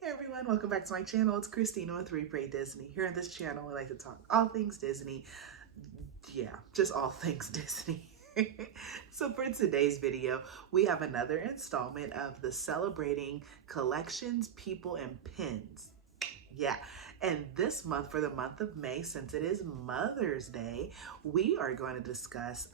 Hey everyone, welcome back to my channel. It's Christina with Read.Pray.Disney. Here on this channel, I like to talk all things Disney. Yeah, just all things Disney. So for today's video, we have another installment of the Celebrating Collections, People, and Pins. Yeah, and this month, for the month of May, since it is Mother's Day, we are going to discuss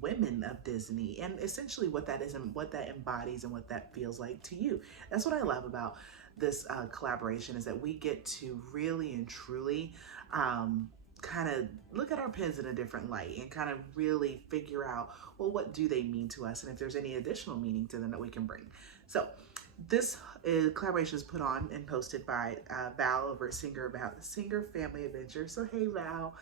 women of Disney and essentially what that is and what that embodies and what that feels like to you. That's what I love about this collaboration, is that we get to really and truly kind of look at our pins in a different light and kind of really figure out, well, what do they mean to us, and if there's any additional meaning to them that we can bring. So this collaboration is put on and posted by Val over at Singer Family Adventure. So hey Val,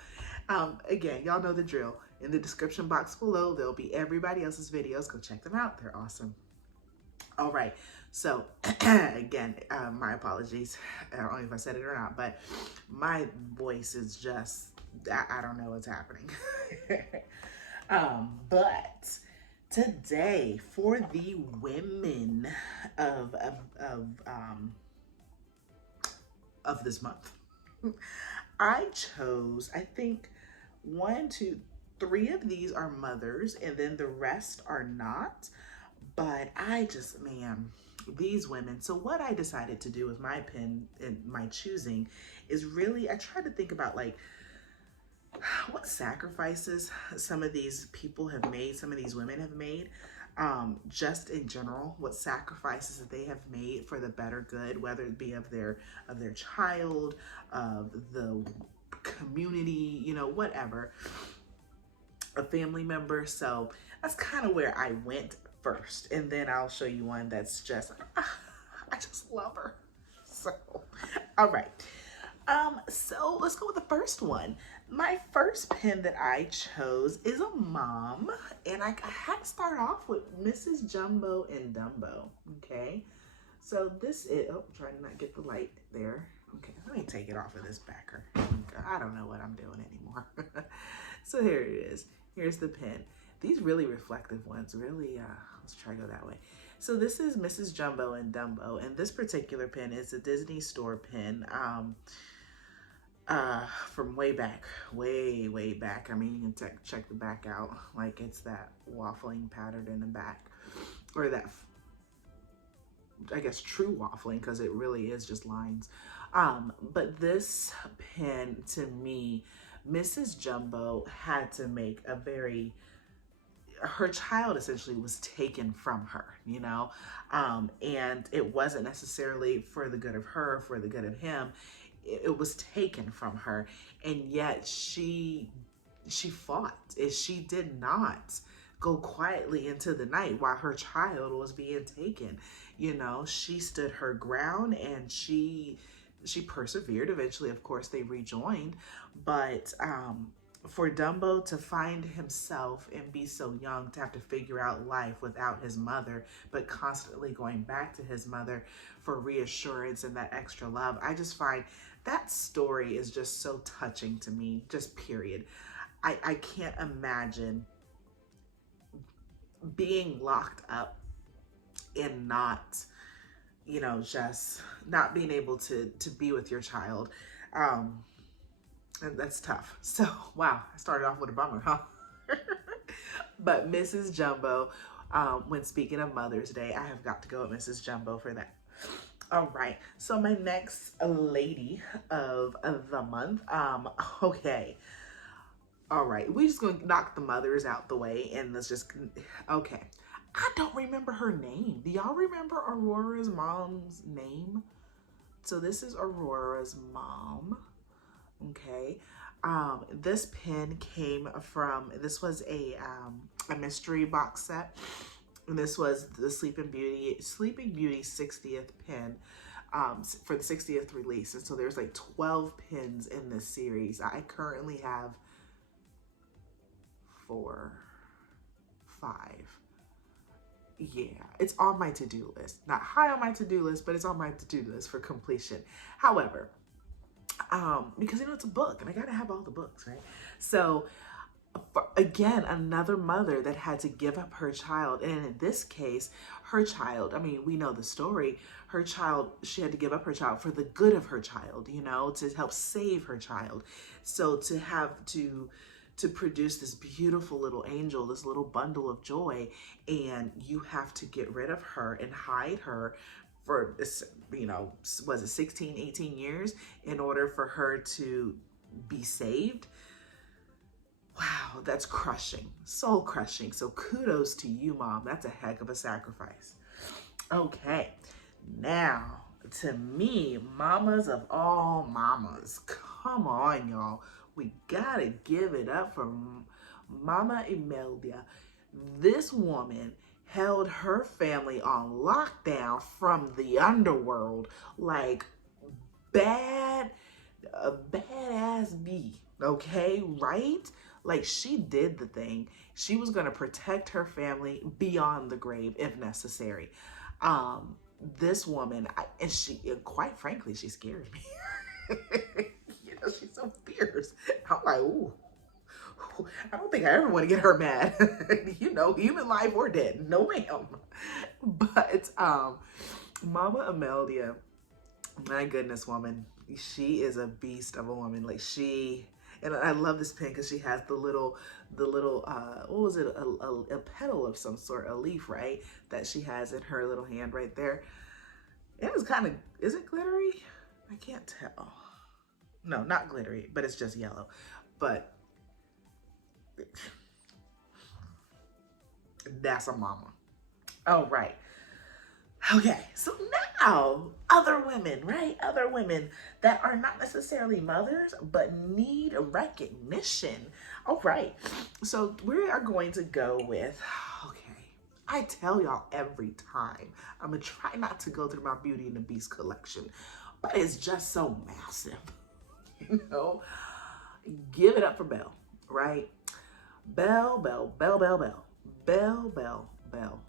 again, y'all know the drill. In the description box below, there'll be everybody else's videos. Go check them out, they're awesome. All right, so again, my apologies. I don't know if I said it or not, but my voice is just, I don't know what's happening. But today, for the women of this month, I chose, I think, 1, 2, 3 of these are mothers, and then the rest are not. But I just, man, these women. So what I decided to do with my pin and my choosing is really, I tried to think about like what sacrifices some of these people have made, some of these women have made, just in general, what sacrifices that they have made for the better good, whether it be of their child, of the community, you know, whatever, a family member. So that's kind of where I went first, and then I'll show you one that's just, I just love her. So, all right. So let's go with the first one. My first pin that I chose is a mom, and I had to start off with Mrs. Jumbo and Dumbo, okay? So this is, oh, trying to not get the light there. Okay, let me take it off of this backer. I don't know what I'm doing anymore. So here it is. Here's the pin. These really reflective ones, really, let's try to go that way. So this is Mrs. Jumbo and Dumbo, and this particular pin is a Disney Store pin from way back, way back. I mean, you can check the back out, like it's that waffling pattern in the back, or that, I guess, true waffling, because it really is just lines. But this pin, to me, Mrs. Jumbo had to make a very, her child essentially was taken from her, you know, and it wasn't necessarily for the good of her, for the good of him. It was taken from her, and yet she fought. She did not go quietly into the night while her child was being taken. You know, she stood her ground, and she persevered. Eventually, of course, they rejoined, but for Dumbo to find himself and be so young, to have to figure out life without his mother, but constantly going back to his mother for reassurance and that extra love, I just find that story is just so touching to me, just period. I can't imagine being locked up and not, you know, just not being able to be with your child. And that's tough. So, wow, I started off with a bummer, huh? But Mrs. Jumbo, when speaking of Mother's Day, I have got to go with Mrs. Jumbo for that. All right, so my next lady of the month, okay. All right, we're just gonna knock the mothers out the way, and let's just, okay. I don't remember her name. Do y'all remember Aurora's mom's name? So this is Aurora's mom. Okay, this pin came from, this was a mystery box set, and this was the Sleeping Beauty 60th pin, for the 60th release. And so there's like 12 pins in this series. I currently have 4, 5. Yeah, it's on my to-do list. Not high on my to-do list, but it's on my to-do list for completion. However, because, you know, it's a book and I gotta have all the books, right? So again, another mother that had to give up her child. And in this case, her child, I mean, we know the story. Her child, she had to give up her child for the good of her child, you know, to help save her child. So to have to produce this beautiful little angel, this little bundle of joy, and you have to get rid of her and hide her for this, you know, was it 16, 18 years in order for her to be saved? Wow, that's crushing, soul crushing. So kudos to you, Mom. That's a heck of a sacrifice. Okay, now to me, mamas of all mamas. Come on, y'all. We gotta give it up for Mama Imelda. This woman held her family on lockdown from the underworld like bad, a badass bee, okay, right? Like she did the thing. She was going to protect her family beyond the grave if necessary. This woman, and she, quite frankly, she scared me. You know, she's so fierce. I'm like, ooh, I don't think I ever want to get her mad. You know, human life or dead. No, ma'am. But Mama Imelda, my goodness, woman, she is a beast of a woman. Like she, and I love this pin because she has the little, what was it? A petal of some sort, a leaf, right? That she has in her little hand right there. It was kind of, is it glittery? I can't tell. No, not glittery, but it's just yellow. But that's a mama. All right. Okay, so now other women, right? Other women that are not necessarily mothers, but need recognition. All right, so we are going to go with, okay, I tell y'all every time, I'm gonna try not to go through my Beauty and the Beast collection, but it's just so massive, you know? Give it up for Belle, right? Belle, Belle, Belle, Belle, Belle, Belle, Belle, Belle.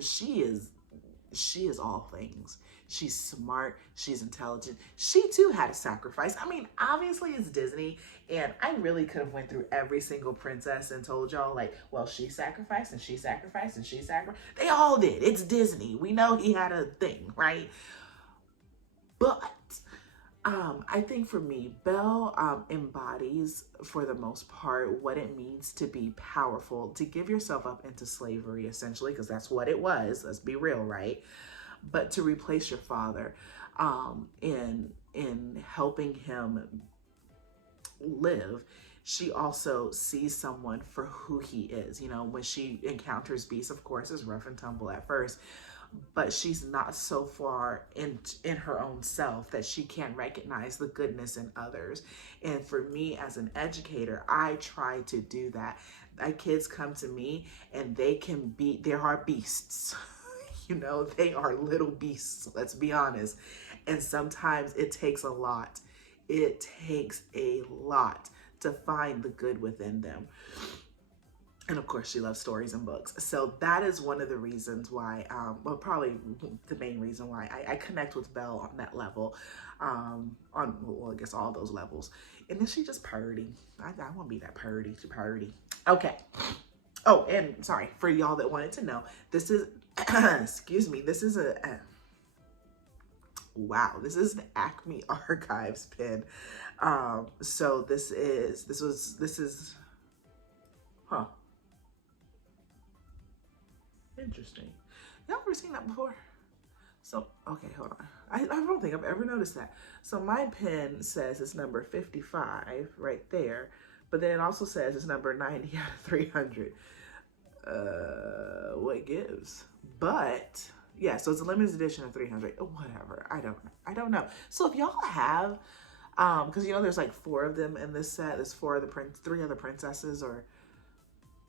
She is all things. She's smart, she's intelligent. She too had a sacrifice. I mean, obviously it's Disney, and I really could have went through every single princess and told y'all like, well, she sacrificed and she sacrificed and she sacrificed. They all did. It's Disney. We know he had a thing, right? But I think for me, Belle embodies, for the most part, what it means to be powerful, to give yourself up into slavery, essentially, because that's what it was. Let's be real, right? But to replace your father in helping him live, she also sees someone for who he is. You know, when she encounters Beast, of course, it's rough and tumble at first, but she's not so far in her own self that she can't recognize the goodness in others. And for me as an educator, I try to do that. My kids come to me and they are beasts. You know, they are little beasts, let's be honest. And sometimes it takes a lot. It takes a lot to find the good within them. And of course, she loves stories and books. So that is one of the reasons why, well, probably the main reason why I connect with Belle on that level, well, I guess all those levels. And then she just purdy. I want to be that purdy. She purdy. Okay. Oh, and sorry, for y'all that wanted to know, this is, excuse me, this is wow, this is an ACME Archives pin. So this is, huh. Interesting. Y'all ever seen that before? So, okay, hold on. I don't think I've ever noticed that. So my pen says it's number 55 right there, but then it also says it's number 90 out of 300. What gives? But yeah, so it's a limited edition of 300. Whatever. I don't know. So if y'all have, because you know there's like 4 of them in this set. There's 3 other princesses, or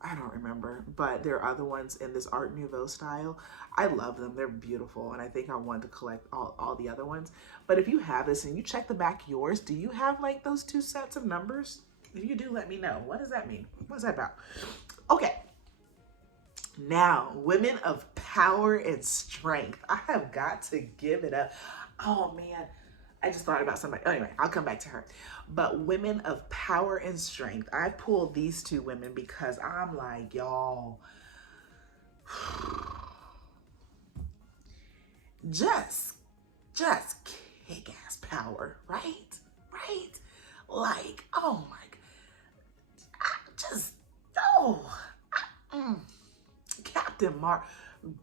I don't remember, but there are other ones in this Art Nouveau style. I love them. They're beautiful, and I think I want to collect all the other ones. But if you have this and you check the back yours, do you have like those 2 sets of numbers? If you do, let me know. What does that mean? What's that about? Okay. Now, women of power and strength. I have got to give it up. Oh, man. I just thought about somebody. Anyway, I'll come back to her. But women of power and strength. I pulled these two women because I'm like, y'all, just kick-ass power, right? Right? Like, oh my, I just, oh, Captain Mark,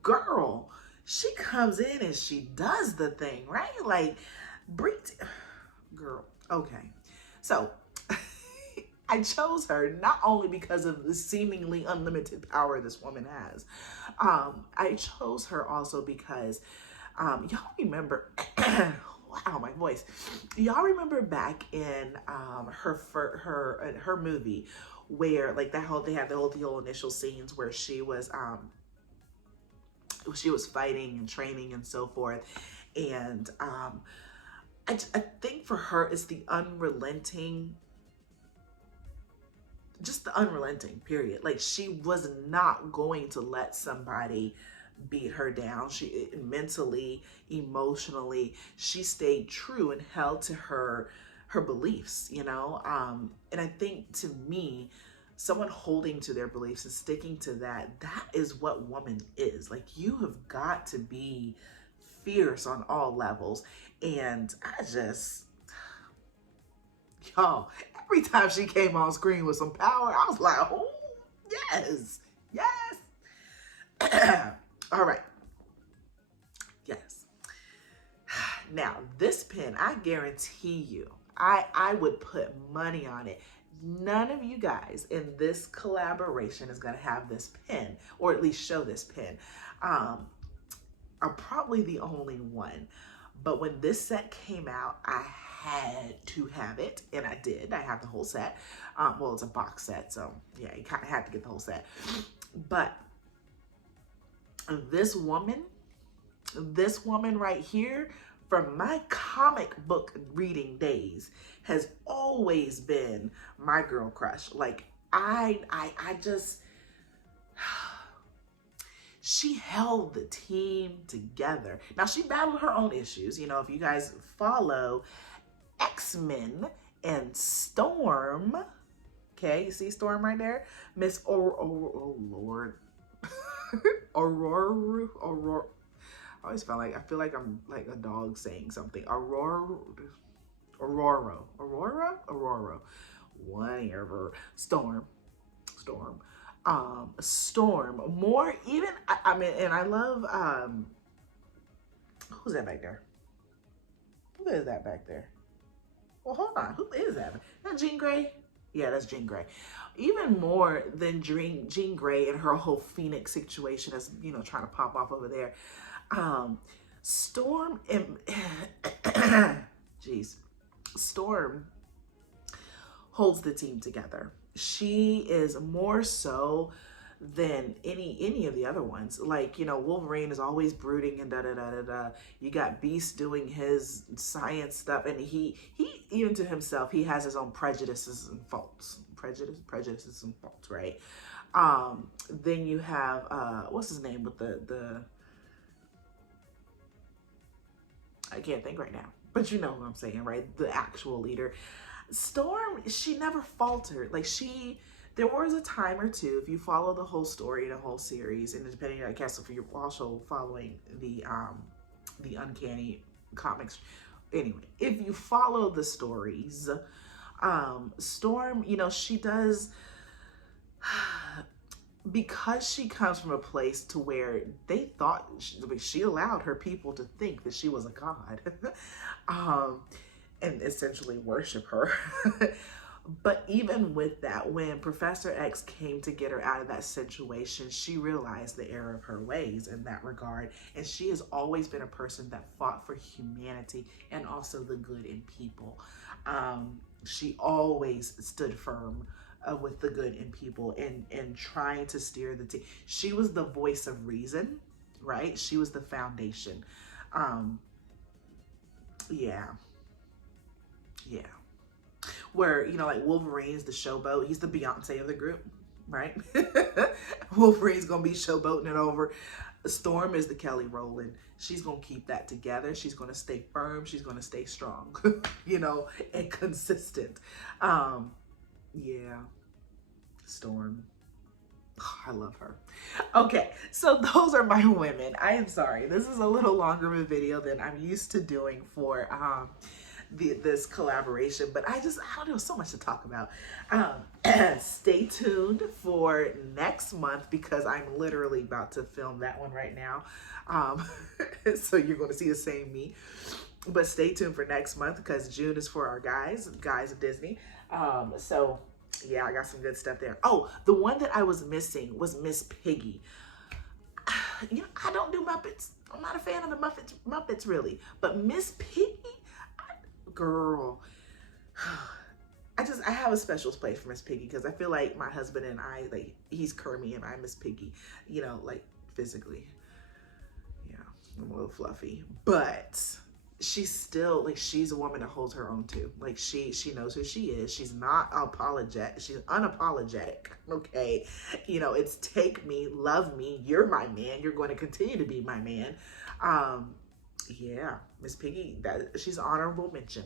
girl, she comes in and she does the thing, right? Like, girl, okay. So, I chose her not only because of the seemingly unlimited power this woman has. I chose her also because y'all remember, wow, my voice. Y'all remember back in her movie where like they had the whole initial scenes where she was fighting and training and so forth, and I think for her it's the unrelenting period. Like, she was not going to let somebody beat her down. She mentally, emotionally, she stayed true and held to her beliefs, you know. And I think, to me, someone holding to their beliefs and sticking to that is what woman is. Like, you have got to be fierce on all levels. And I just, y'all, every time she came on screen with some power, I was like, oh, yes, yes. All right. Yes. Now, this pen, I guarantee you, I would put money on it. None of you guys in this collaboration is going to have this pen, or at least show this pen. Are probably the only one. But when this set came out, I had to have it, and I did. I have the whole set. Well, it's a box set, so yeah, you kind of had to get the whole set. But this woman right here, from my comic book reading days, has always been my girl crush. Like, I just, she held the team together. Now, she battled her own issues. You know, if you guys follow X-Men and Storm, okay, you see Storm right there? Miss oh Lord. Aurora. I always feel like I'm like a dog saying something. Aurora. Whatever. Storm. Storm. More even. I mean, and I love. Who's that back there? Who is that back there? Well, hold on. Who is that? Is that Jean Grey? Yeah, that's Jean Grey. Even more than Jean Grey and her whole Phoenix situation, as you know, trying to pop off over there. Storm and jeez, Storm holds the team together. She is more so than any of the other ones. Like, you know, Wolverine is always brooding and da. You got Beast doing his science stuff, and he even to himself, he has his own prejudices and faults. Prejudices and faults, right? Then you have what's his name with the I can't think right now, but you know what I'm saying, right? The actual leader. Storm, she never faltered. Like, there was a time or two, if you follow the whole story, the whole series, and depending, I guess, if you're also following the Uncanny comics. Anyway, if you follow the stories, Storm, you know, she does, because she comes from a place to where they thought she allowed her people to think that she was a god, and essentially worship her. But even with that, when Professor X came to get her out of that situation, she realized the error of her ways in that regard. And she has always been a person that fought for humanity and also the good in people. She always stood firm with the good in people and trying to steer the team. She was the voice of reason, right? She was the foundation. Yeah. Where, you know, like Wolverine's the showboat. He's the Beyonce of the group. right? Wolverine's gonna be showboating it over. Storm is the Kelly Rowland. She's gonna keep that together. She's gonna stay firm. She's gonna stay strong, you know, and consistent. Yeah, Storm. I love her. Okay, so those are my women. I am sorry. This is a little longer of a video than I'm used to doing for this collaboration, but I don't know, so much to talk about. Stay tuned for next month because I'm literally about to film that one right now. So you're going to see the same me. But stay tuned for next month because June is for our guys of Disney. So yeah, I got some good stuff there. Oh, the one that I was missing was Miss Piggy. You know, I don't do Muppets. I'm not a fan of the Muppets really. But Miss Piggy, girl, I have a special place for Miss Piggy because I feel like my husband and I, like, he's Kermie and I'm Miss Piggy, you know, like physically. Yeah, I'm a little fluffy, but she's still, like, she's a woman that holds her own too. Like, she knows who she is. She's not apologetic. She's unapologetic. Okay. You know, it's take me, love me. You're my man. You're going to continue to be my man. Yeah, Miss Piggy, she's an honorable mention.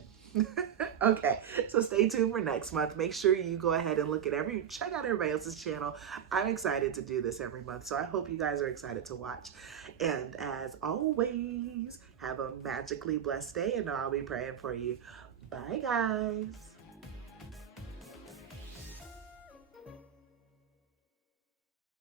Okay, so stay tuned for next month. Make sure you go ahead and check out everybody else's channel. I'm excited to do this every month, so I hope you guys are excited to watch. And as always, have a magically blessed day, and I'll be praying for you. Bye, guys.